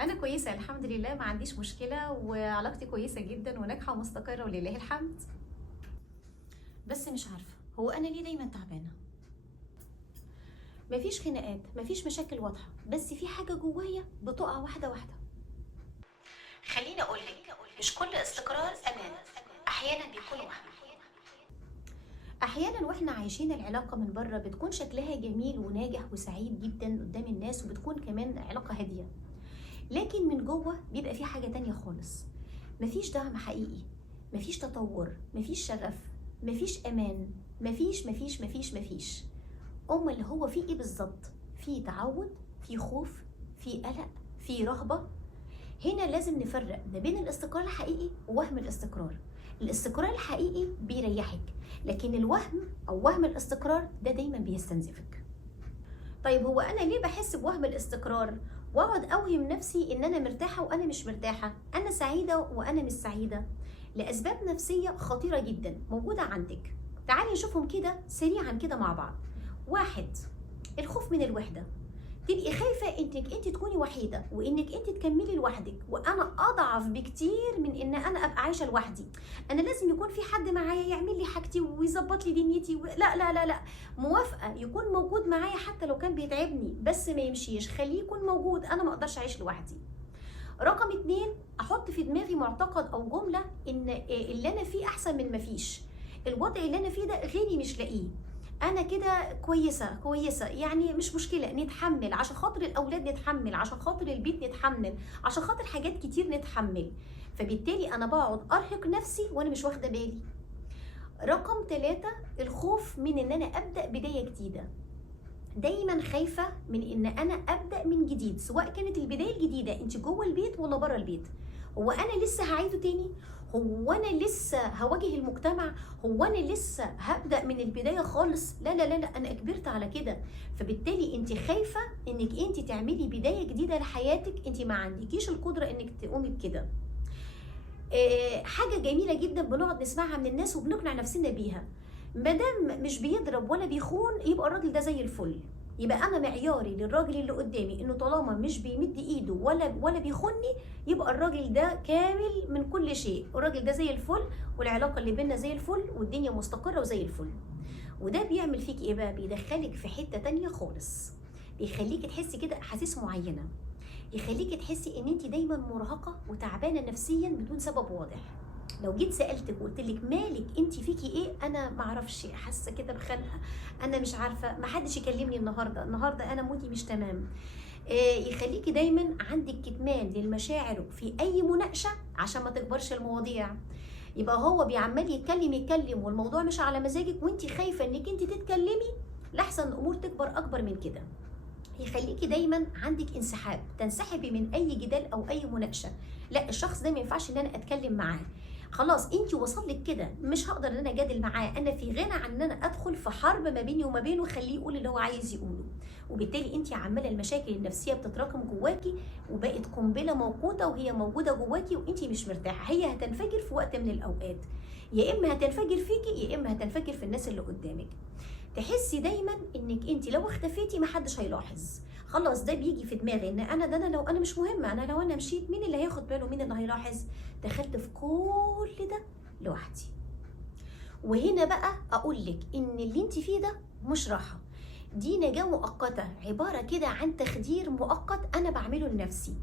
انا كويسه الحمد لله، ما عنديش مشكله وعلاقتي كويسه جدا وناجحه ومستقره ولله الحمد. بس مش عارفة هو أنا ليه دايما تعبانة. مفيش خناقات، مفيش مشاكل واضحه، بس في حاجه جوايا بتقع واحده واحده. خليني أقولك، مش كل استقرار أمان، أحيانا بيكون وهم. احيانا واحنا عايشين العلاقه من بره بتكون شكلها جميل وناجح وسعيد جدا قدام الناس، وبتكون كمان علاقه هاديه، لكن من جوه بيبقى في حاجه تانية خالص. مفيش دعم حقيقي، مفيش تطور، مفيش شغف، مفيش امان، مفيش. اللي هو فيه ايه بالظبط؟ في تعود، في خوف، في قلق، في رهبة. هنا لازم نفرق ما بين الاستقرار الحقيقي ووهم الاستقرار. الاستقرار الحقيقي بيريحك، لكن الوهم او وهم الاستقرار ده دايما بيستنزفك. طيب هو انا ليه بحس بوهم الاستقرار واقعد اوهم نفسي ان انا مرتاحة وانا مش مرتاحة، انا سعيدة وانا مش سعيدة؟ لاسباب نفسية خطيرة جدا موجودة عندك. تعالي نشوفهم كده سريعا كده مع بعض. واحد، الخوف من الوحدة. تبقي خايفة انك انت تكوني وحيدة وانك انت تكملي لوحدك، وانا اضعف بكتير من ان انا ابقى عايشة لوحدي. انا لازم يكون في حد معايا يعمل لي حاجتي ويظبط لي دنيتي لا لا لا لا، موافقة يكون موجود معايا حتى لو كان بيتعبني، بس ما يمشيش، خليه يكون موجود، انا ما اقدرش اعيش لوحدي. رقم اتنين، احط في دماغي معتقد او جملة ان اللي انا فيه احسن من مفيش. الوضع اللي انا فيه ده غيري مش لاقيه، انا كده كويسه يعني مش مشكله، نتحمل عشان خاطر الاولاد، نتحمل عشان خاطر البيت، نتحمل عشان خاطر حاجات كتير نتحمل. فبالتالي انا بقعد ارهق نفسي وانا مش واخده بالي. رقم ثلاثة، الخوف من ان انا ابدا بدايه جديده. دايما خايفه من ان انا ابدا من جديد، سواء كانت البدايه الجديده انت جوه البيت ولا بره البيت. هو انا لسه هعيده تاني؟ هو انا لسه هواجه المجتمع؟ هو انا لسه هبدا من البدايه خالص؟ لا لا لا لا، انا كبرت على كده. فبالتالي انت خايفه انك انت تعملي بدايه جديده لحياتك، انت ما عندكيش القدره انك تقومي بكده. حاجه جميله جدا بنقعد نسمعها من الناس وبنقنع نفسنا بيها، مادام مش بيضرب ولا بيخون يبقى الراجل ده زي الفل. يبقى انا معياري للراجل اللي قدامي انه طالما مش بيمد ايده ولا بيخوني، يبقى الراجل ده كامل من كل شيء، الراجل ده زي الفل، والعلاقه اللي بينا زي الفل، والدنيا مستقره وزي الفل. وده بيعمل فيك ايه بقى؟ بيدخلك في حته تانية خالص، بيخليكي تحسي كده احاسيس معينه، يخليكي تحسي ان انت دايما مرهقه وتعبانه نفسيا بدون سبب واضح. لو جيت سالتك وقلت لك مالك انت فيكي ايه، انا ما اعرفش، حاسه كده بخنقه، انا مش عارفه، ما حدش يكلمني النهارده انا مودي مش تمام. يخليكي دايما عندك كتمان للمشاعر في اي مناقشه عشان ما تكبرش المواضيع. يبقى هو بيعمل يتكلم والموضوع مش على مزاجك، وانت خايفه انك انت تتكلمي لحسن الامور تكبر اكبر من كده. يخليكي دايما عندك انسحاب، تنسحبي من اي جدال او اي مناقشه. لا، الشخص ده ما ينفعش ان انا اتكلم معاه، خلاص انت وصل لك كده، مش هقدر ان انا اجادل معاه، انا في غنى عن ان انا ادخل في حرب ما بيني وما بينه، خليه يقول اللي هو عايز يقوله. وبالتالي انت عماله المشاكل النفسيه بتتراكم جواكي، وبقت قنبله موقوته وهي موجوده جواكي وانت مش مرتاحه، هي هتنفجر في وقت من الاوقات، يا اما هتنفجر فيكي يا اما هتنفجر في الناس اللي قدامك. تحسي دايما انك انت لو اختفيتي محدش هيلاحظ، خلاص ده بيجي في دماغي ان انا لو انا مش مهمه، انا لو انا مشيت مين اللي هياخد باله، مين اللي هيلاحظ؟ دخلت في كل ده لوحدي. وهنا بقى اقول لك ان اللي انت فيه ده مش راحه، دي نجاه مؤقته، عباره كده عن تخدير مؤقت انا بعمله لنفسي.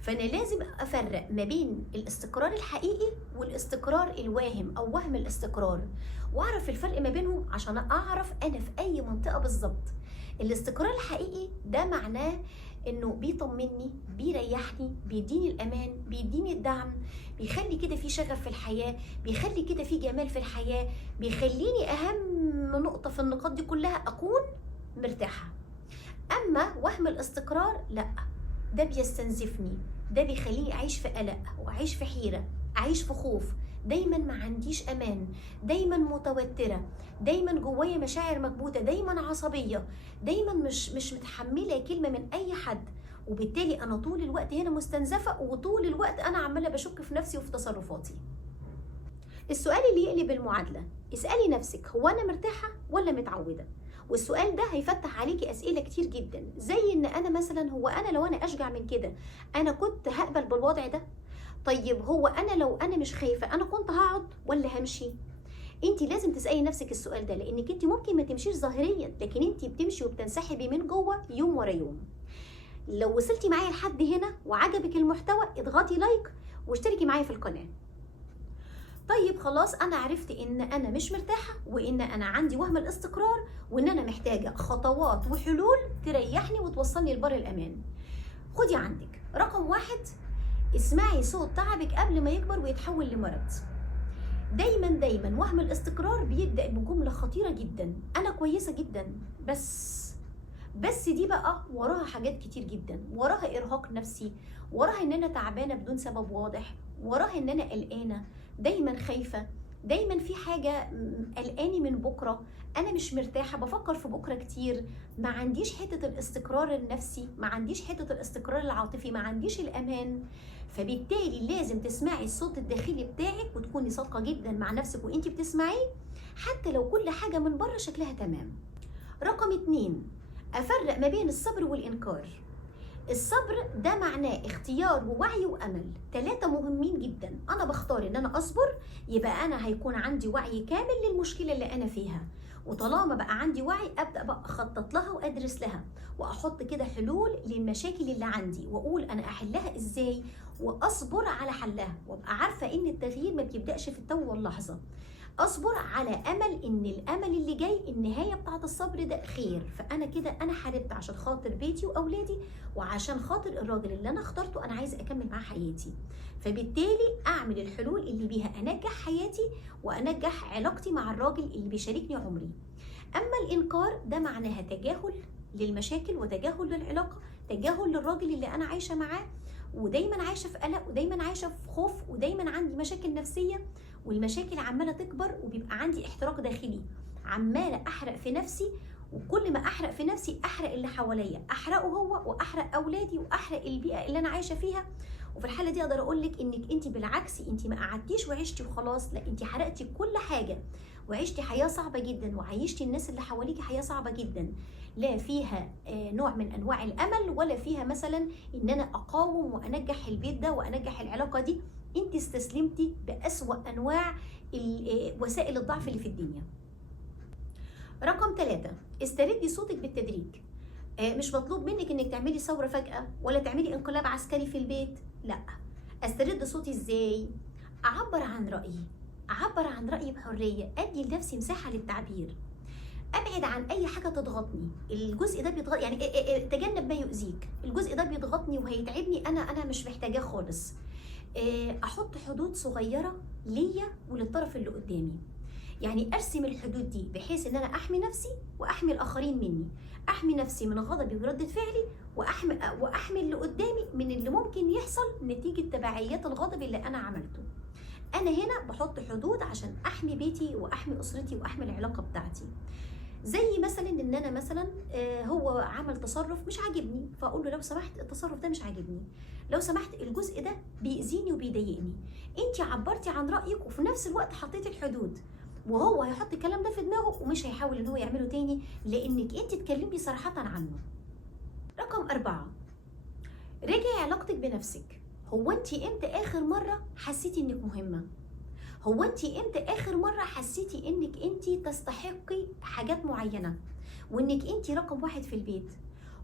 فانا لازم افرق ما بين الاستقرار الحقيقي والاستقرار الواهم او وهم الاستقرار، واعرف الفرق ما بينهم عشان اعرف انا في اي منطقه بالظبط. الاستقرار الحقيقي ده معناه انه بيطمني، بيريحني، بيديني الامان، بيديني الدعم، بيخلي كده في شغف في الحياه، بيخلي كده في جمال في الحياه، بيخليني اهم نقطه في النقاط دي كلها اكون مرتاحه. اما وهم الاستقرار لا، ده بيستنزفني، ده بيخليني اعيش في قلق واعيش في حيره، اعيش في خوف، دايما ما عنديش امان، دايما متوتره، دايما جوايا مشاعر مكبوته، دايما عصبيه، دايما مش متحمله كلمه من اي حد. وبالتالي انا طول الوقت هنا مستنزفه، وطول الوقت انا عماله بشك في نفسي وفي تصرفاتي. السؤال اللي يقلب المعادله، اسالي نفسك هو انا مرتاحه ولا متعوده؟ والسؤال ده هيفتح عليكي اسئله كتير جدا، زي ان انا مثلا، هو انا لو انا اشجع من كده انا كنت هقبل بالوضع ده؟ طيب هو انا لو انا مش خايفه انا كنت هقعد ولا همشي؟ انت لازم تسالي نفسك السؤال ده، لانك انت ممكن ما تمشيش ظاهريا، لكن انت بتمشي وبتنسحبي من جوه يوم ورا يوم. لو وصلتي معايا لحد هنا وعجبك المحتوى، اضغطي لايك واشتركي معايا في القناه. طيب خلاص، انا عرفت ان انا مش مرتاحه، وان انا عندي وهم الاستقرار، وان انا محتاجه خطوات وحلول تريحني وتوصلني لبر الامان. خدي عندك رقم 1، اسمعي صوت تعبك قبل ما يكبر ويتحول لمرض. دايما وهم الاستقرار بيبدأ بجملة خطيرة جدا: انا كويسة جدا، بس دي بقى وراها حاجات كتير جدا، وراها ارهاق نفسي، وراها ان انا تعبانة بدون سبب واضح، وراها ان انا قلقانة، دايما خايفة، دايما في حاجة قلقاني من بكرة، انا مش مرتاحة، بفكر في بكرة كتير، ما عنديش حتة الاستقرار النفسي، ما عنديش حتة الاستقرار العاطفي، ما عنديش الامان. فبالتالي لازم تسمعي الصوت الداخلي بتاعك وتكوني صادقة جدا مع نفسك وانتي بتسمعيه، حتى لو كل حاجة من بره شكلها تمام. رقم 2، افرق ما بين الصبر والانكار. الصبر ده معناه اختيار ووعي وامل، 3 مهمين جدا. انا بختار ان انا اصبر، يبقى انا هيكون عندي وعي كامل للمشكله اللي انا فيها، وطالما بقى عندي وعي ابدا بقى اخطط لها وادرس لها، واحط كده حلول للمشاكل اللي عندي، واقول انا احلها ازاي، واصبر على حلها، وابقى عارفه ان التغيير ما بيبداش في التو واللحظه. اصبر على امل ان الامل اللي جاي النهايه بتاعت الصبر ده خير، فانا كده انا حاربت عشان خاطر بيتي واولادي، وعشان خاطر الراجل اللي انا اخترته انا عايزه اكمل معاه حياتي. فبالتالي اعمل الحلول اللي بيها انجح حياتي وانجح علاقتي مع الراجل اللي بيشاركني عمري. اما الانكار ده معناها تجاهل للمشاكل، وتجاهل للعلاقه، تجاهل للراجل اللي انا عايشه معاه، ودايما عايشه في قلق، ودايما عايشه في خوف، ودايما عندي مشاكل نفسيه، والمشاكل عماله تكبر، وبيبقى عندي احتراق داخلي، عماله احرق في نفسي، وكل ما احرق في نفسي احرق اللي حواليا، احرقه هو واحرق اولادي واحرق البيئه اللي انا عايشه فيها. وفي الحاله دي اقدر اقول لك انك انت بالعكس، انت ما قعدتيش وعشتي وخلاص، لا انت حرقتي كل حاجه، وعشتي حياه صعبه جدا، وعيشتي الناس اللي حواليكي حياه صعبه جدا، لا فيها نوع من انواع الامل، ولا فيها مثلا ان انا اقاوم وانجح البيت ده وانجح العلاقه دي. انت استسلمتي باسوا انواع وسائل الضعف اللي في الدنيا. رقم 3، استردي صوتك بالتدريج. مش مطلوب منك انك تعملي ثوره فجاه، ولا تعملي انقلاب عسكري في البيت، لا. استرد صوتي ازاي؟ اعبر عن رايي بحريه، ادي لنفسي مساحه للتعبير، ابعد عن اي حاجه تضغطني. الجزء ده بيضغط، يعني تجنب ما يؤذيك، الجزء ده بيضغطني وهيتعبني، انا مش محتاجاه خالص. احط حدود صغيره ليا وللطرف اللي قدامي، يعني ارسم الحدود دي بحيث ان انا احمي نفسي واحمي الاخرين مني، احمي نفسي من غضبي وردة فعلي، واحمي اللي قدامي من اللي ممكن يحصل نتيجه تبعيات الغضب اللي انا عملته. انا هنا بحط حدود عشان احمي بيتي واحمي اسرتي واحمي العلاقه بتاعتي. زي مثلا ان انا مثلا هو عمل تصرف مش عاجبني، فاقول له لو سمحت التصرف ده مش عاجبني، لو سمحت الجزء ده بيأذيني وبيضايقني. انت عبرتي عن رايك وفي نفس الوقت حطيتي الحدود، وهو هيحط الكلام ده في دماغه ومش هيحاول ان هو يعمله تاني، لانك انت اتكلمتي صراحه عنه. رقم 4، راجعي علاقتك بنفسك. هو انت امتى اخر مره حسيتي انك مهمه؟ هو انت امتى اخر مره حسيتي انك انت تستحقي حاجات معينه، وانك انت رقم 1 في البيت؟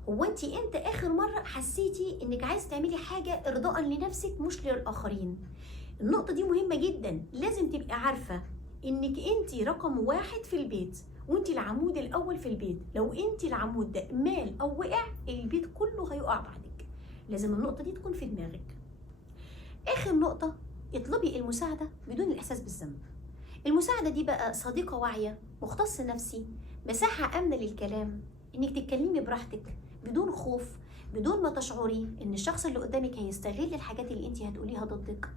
هو انت امتى اخر مره حسيتي انك عايزه تعملي حاجه ارضاء لنفسك مش للاخرين؟ النقطه دي مهمه جدا، لازم تبقي عارفه انك انت رقم 1 في البيت، وانت العمود الاول في البيت. لو انت العمود ده مال او وقع، البيت كله هيقع بعدك. لازم النقطه دي تكون في دماغك. اخر نقطه، اطلبي المساعدة بدون الإحساس بالذنب. المساعدة دي بقى صديقة واعية، مختص نفسي، مساحة آمنة للكلام، إنك تتكلمي براحتك بدون خوف، بدون ما تشعري إن الشخص اللي قدامك هيستغل الحاجات اللي أنت هتقوليها ضدك.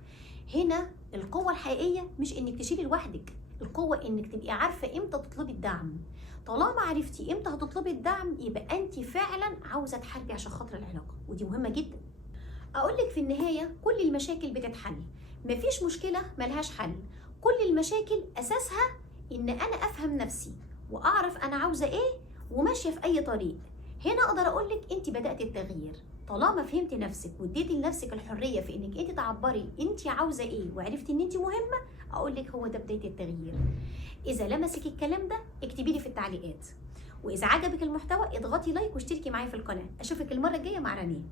هنا القوة الحقيقية مش إنك تشيلي لوحدك، القوة إنك تبقي عارفة إمتى تطلبي الدعم. طالما عرفتي إمتى هتطلبي الدعم، يبقى أنت فعلا عاوزة تحاربي عشان خاطر العلاقة، ودي مهمة جدا. أقولك في النهاية كل المشاكل بتتحل، مفيش مشكلة ملهاش حل. كل المشاكل أساسها إن أنا أفهم نفسي وأعرف أنا عاوزة إيه، وماشيه في اي طريق، هنا اقدر اقول لك انت بدات التغيير. طالما فهمت نفسك واديتي لنفسك الحريه في انك انت تعبري انت عاوزه ايه وعرفتي ان انت مهمه، اقول لك هو ده بدايه التغيير. اذا لمسك الكلام ده اكتبي لي في التعليقات، واذا عجبك المحتوى اضغطي لايك واشتركي معايا في القناه. اشوفك المره الجايه مع رنين.